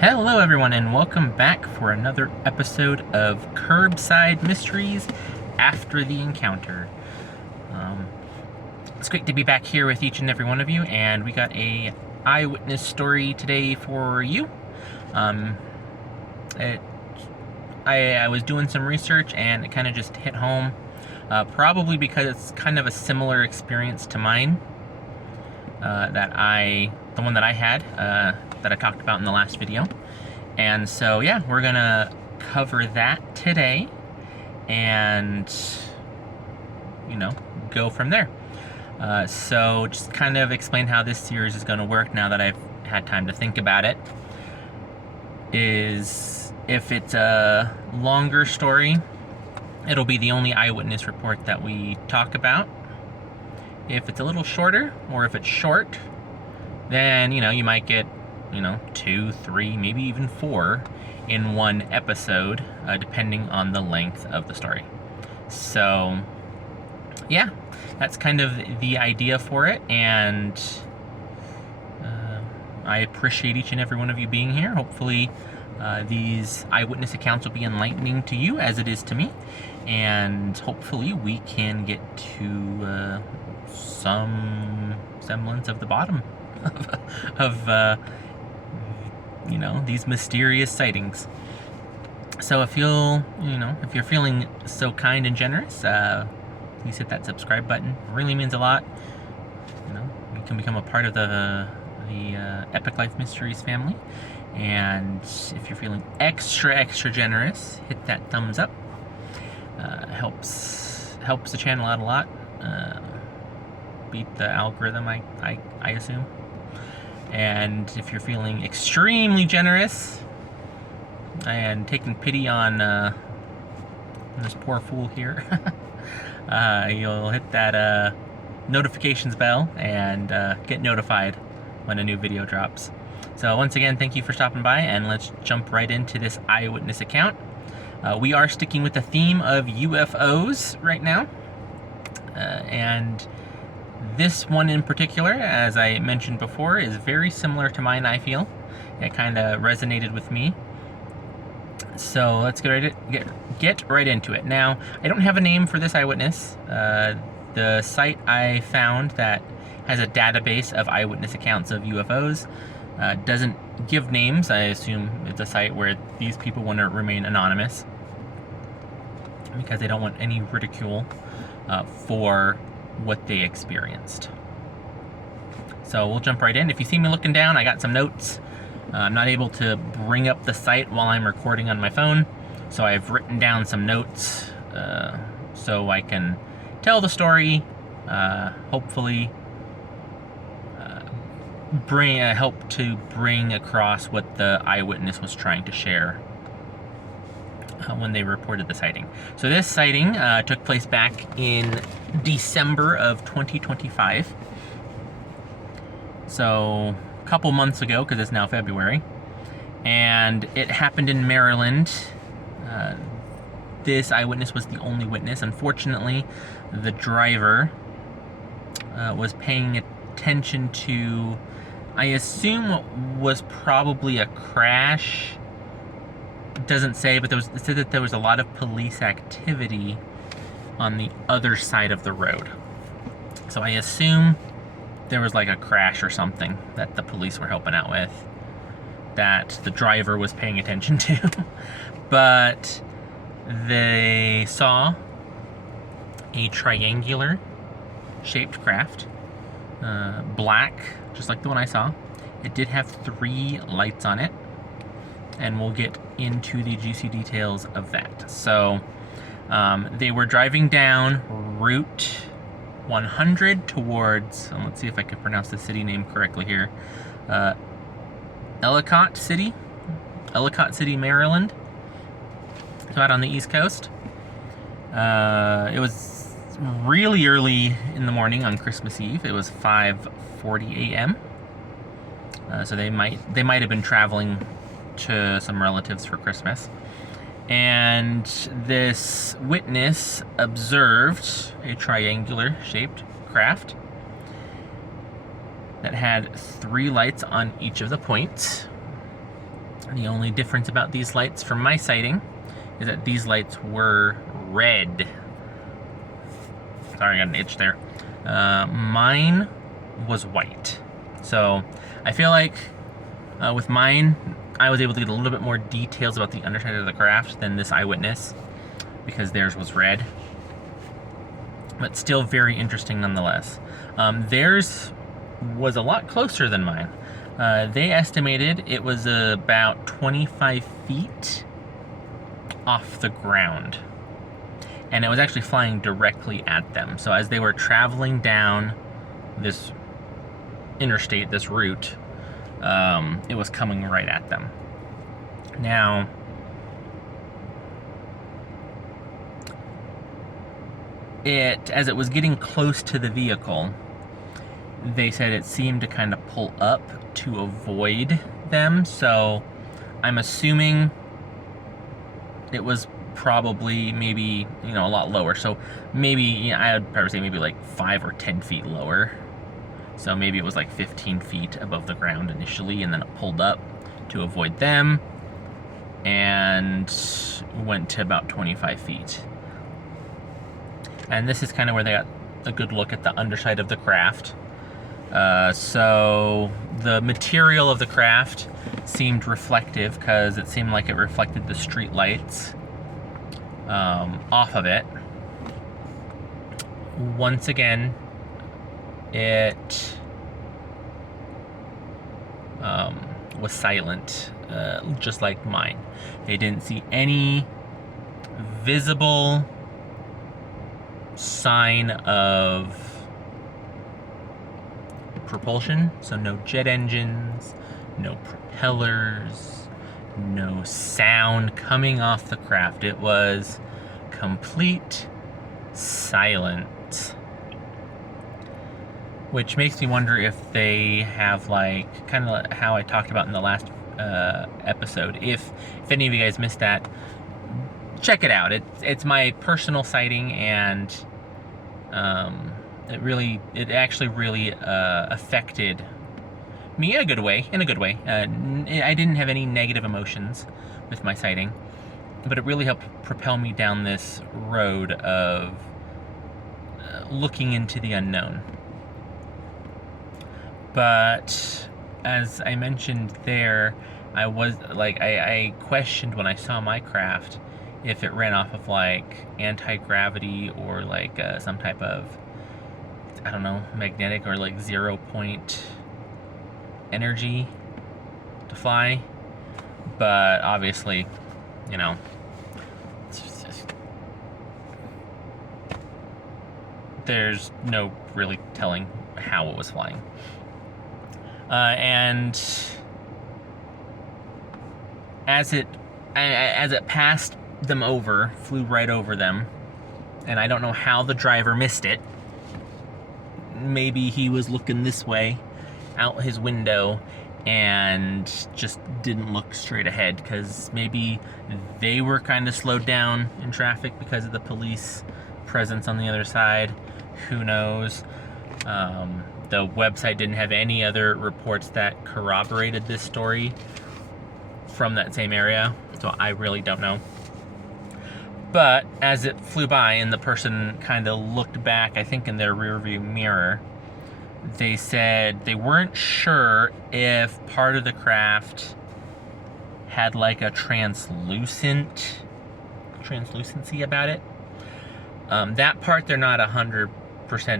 Hello everyone and welcome back for another episode of Curbside Mysteries After the Encounter. It's great to be back here with each and every one of you, and we got a eyewitness story today for you. I was doing some research and it kind of just hit home, probably because it's kind of a similar experience to mine, the one that I had, that I talked about in the last video. And so yeah, we're gonna cover that today and go from there. So just kind of explain how this series is going to work now that I've had time to think about it. Is if it's a longer story, it'll be the only eyewitness report that we talk about. If it's a little shorter, or if it's short, then you might get 2, 3, maybe even 4 in one episode, depending on the length of the story. So yeah, that's kind of the idea for it, and I appreciate each and every one of you being here. Hopefully these eyewitness accounts will be enlightening to you as it is to me, and hopefully we can get to some semblance of the bottom of these mysterious sightings. So if you're feeling so kind and generous, please hit that subscribe button. It really means a lot. You can become a part of the Epic Life Mysteries family. And if you're feeling extra generous, hit that thumbs up. Helps the channel out a lot. Beat the algorithm, I assume. And if you're feeling extremely generous and taking pity on this poor fool here, you'll hit that notifications bell and get notified when a new video drops. So once again, thank you for stopping by, and let's jump right into this eyewitness account. We are sticking with the theme of UFOs right now, and this one in particular, as I mentioned before, is very similar to mine, I feel. It kind of resonated with me. So let's get right into it. Now, I don't have a name for this eyewitness. The site I found that has a database of eyewitness accounts of UFOs doesn't give names. I assume it's a site where these people want to remain anonymous because they don't want any ridicule for what they experienced. So we'll jump right in. If you see me looking down, I got some notes. I'm not able to bring up the site while I'm recording on my phone, so I've written down some notes so I can tell the story, hopefully help to bring across what the eyewitness was trying to share when they reported the sighting. So this sighting took place back in December of 2025. So a couple months ago, because it's now February. And it happened in Maryland. This eyewitness was the only witness. Unfortunately, the driver was paying attention to, I assume, what was probably a crash. It doesn't say, but it said that there was a lot of police activity on the other side of the road. So I assume there was like a crash or something that the police were helping out with, that the driver was paying attention to. But they saw a triangular shaped craft, black, just like the one I saw. It did have 3 lights on it, and we'll get into the juicy details of that. So they were driving down Route 100 towards, let's see if I can pronounce the city name correctly here, Ellicott City, Maryland. So out on the East Coast. It was really early in the morning on Christmas Eve. It was 5:40 a.m. So they might have been traveling to some relatives for Christmas. And this witness observed a triangular shaped craft that had 3 lights on each of the points. The only difference about these lights from my sighting is that these lights were red. Sorry, I got an itch there. Mine was white. So I feel like with mine, I was able to get a little bit more details about the underside of the craft than this eyewitness, because theirs was red. But still very interesting nonetheless. Theirs was a lot closer than mine. They estimated it was about 25 feet off the ground. And it was actually flying directly at them. So as they were traveling down this interstate, this route, it was coming right at them. Now, as it was getting close to the vehicle, they said it seemed to kind of pull up to avoid them. So I'm assuming it was probably maybe, a lot lower. So maybe, I would probably say maybe like 5 or 10 feet lower. So maybe it was like 15 feet above the ground initially, and then it pulled up to avoid them and went to about 25 feet. And this is kind of where they got a good look at the underside of the craft. So the material of the craft seemed reflective, because it seemed like it reflected the street lights off of it. Once again, it was silent, just like mine. They didn't see any visible sign of propulsion, so no jet engines, no propellers, no sound coming off the craft. It was complete silence, which makes me wonder if they have, like, kind of how I talked about in the last episode. If any of you guys missed that, check it out. It's my personal sighting, and it actually really affected me in a good way. I didn't have any negative emotions with my sighting, but it really helped propel me down this road of looking into the unknown. But as I mentioned there, I questioned when I saw my craft if it ran off of like anti-gravity or like some type of, I don't know, magnetic or like 0-point energy to fly. But obviously, there's no really telling how it was flying. And as it passed them over, flew right over them, and I don't know how the driver missed it. Maybe he was looking this way out his window and just didn't look straight ahead, because maybe they were kind of slowed down in traffic because of the police presence on the other side. Who knows? The website didn't have any other reports that corroborated this story from that same area, so I really don't know. But as it flew by and the person kind of looked back, I think in their rearview mirror, they said they weren't sure if part of the craft had like a translucency about it. That part they're not 100%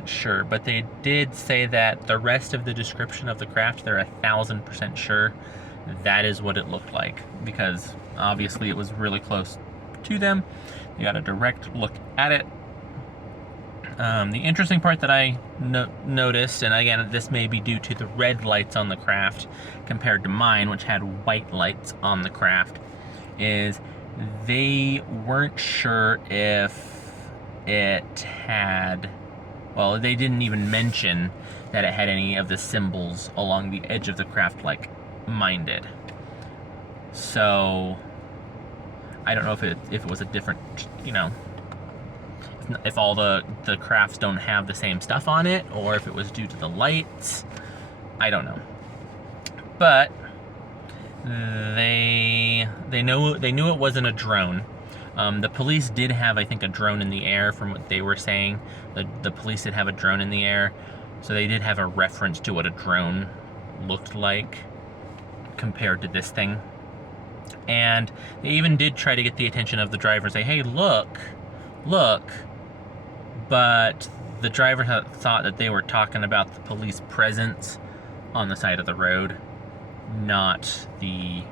sure, but they did say that the rest of the description of the craft, they're 1000% sure that is what it looked like, because obviously it was really close to them. You got a direct look at it. The interesting part that I noticed, and again, this may be due to the red lights on the craft compared to mine, which had white lights on the craft, is they weren't sure if it had, well, they didn't even mention that it had any of the symbols along the edge of the craft like mine did. So I don't know if it was a different, if all the crafts don't have the same stuff on it, or if it was due to the lights. I don't know. But they They knew it wasn't a drone. The police did have, I think, a drone in the air from what they were saying. The police did have a drone in the air, so they did have a reference to what a drone looked like compared to this thing. And they even did try to get the attention of the driver and say, hey, look. But the driver thought that they were talking about the police presence on the side of the road, not the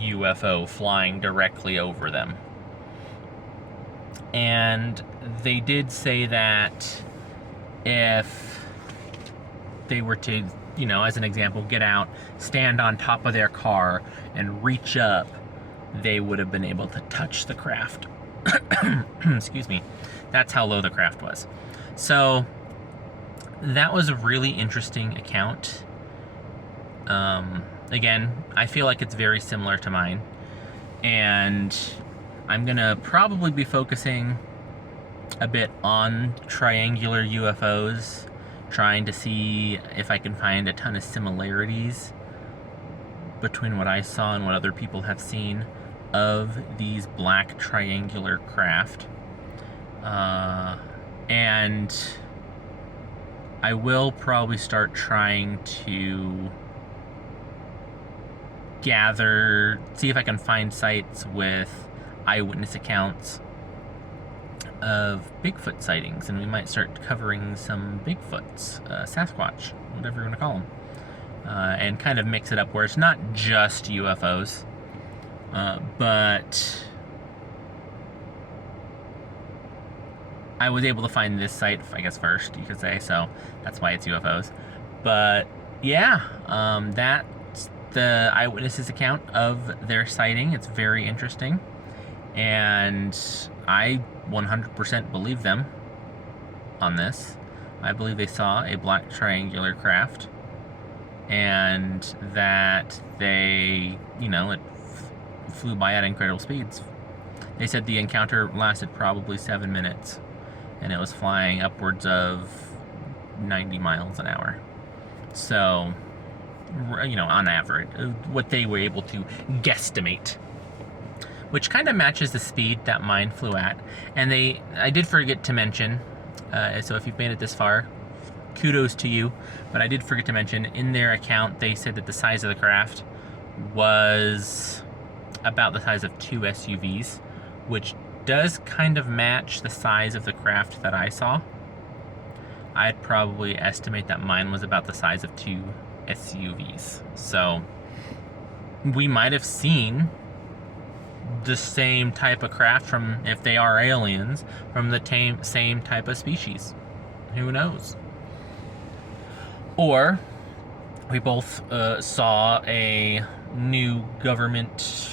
UFO flying directly over them. And they did say that if they were to, you know, as an example, get out, stand on top of their car, and reach up, they would have been able to touch the craft. Excuse me. That's how low the craft was. So that was a really interesting account. Again, I feel like it's very similar to mine. And I'm gonna probably be focusing a bit on triangular UFOs, trying to see if I can find a ton of similarities between what I saw and what other people have seen of these black triangular craft. And I will probably start trying to see if I can find sites with eyewitness accounts of Bigfoot sightings, and we might start covering some Bigfoots, Sasquatch, whatever you want to call them, and kind of mix it up where it's not just UFOs, but I was able to find this site, I guess, first, you could say, so that's why it's UFOs. But yeah, that's the eyewitnesses account of their sighting. It's very interesting, and I 100% believe them on this. I believe they saw a black triangular craft, and that they, you know, it flew by at incredible speeds. They said the encounter lasted probably 7 minutes, and it was flying upwards of 90 miles an hour. So, you know, on average, what they were able to guesstimate, which kind of matches the speed that mine flew at. And I did forget to mention, so if you've made it this far, kudos to you, but I did forget to mention, in their account, they said that the size of the craft was about the size of 2 SUVs, which does kind of match the size of the craft that I saw. I'd probably estimate that mine was about the size of 2 SUVs. So we might have seen the same type of craft from, if they are aliens, from the same type of species. Who knows? Or we both saw a new government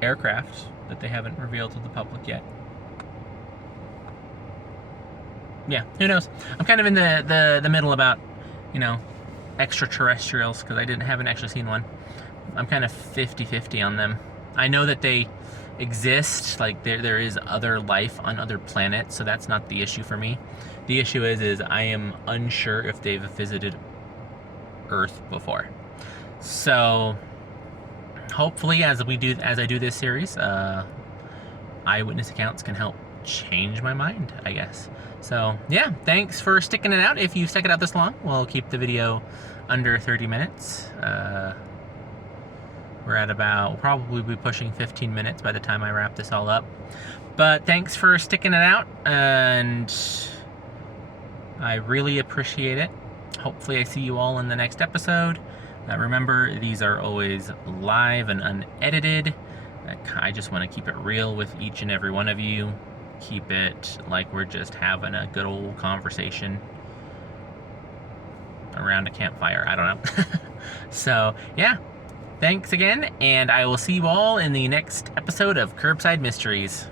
aircraft that they haven't revealed to the public yet. Yeah, who knows? I'm kind of in the middle about, you know, extraterrestrials, because I haven't actually seen one. I'm kind of 50-50 on them. I know that they exist, like there is other life on other planets, so that's not the issue for me. The issue is I am unsure if they've visited Earth before. So hopefully, as I do this series, eyewitness accounts can help change my mind, I guess. So yeah, thanks for sticking it out. If you stuck it out this long, we'll keep the video under 30 minutes. We'll probably be pushing 15 minutes by the time I wrap this all up. But thanks for sticking it out, and I really appreciate it. Hopefully I see you all in the next episode. Remember, these are always live and unedited. I just want to keep it real with each and every one of you. Keep it like we're just having a good old conversation around a campfire. I don't know. So, yeah. Thanks again, and I will see you all in the next episode of Curbside Mysteries.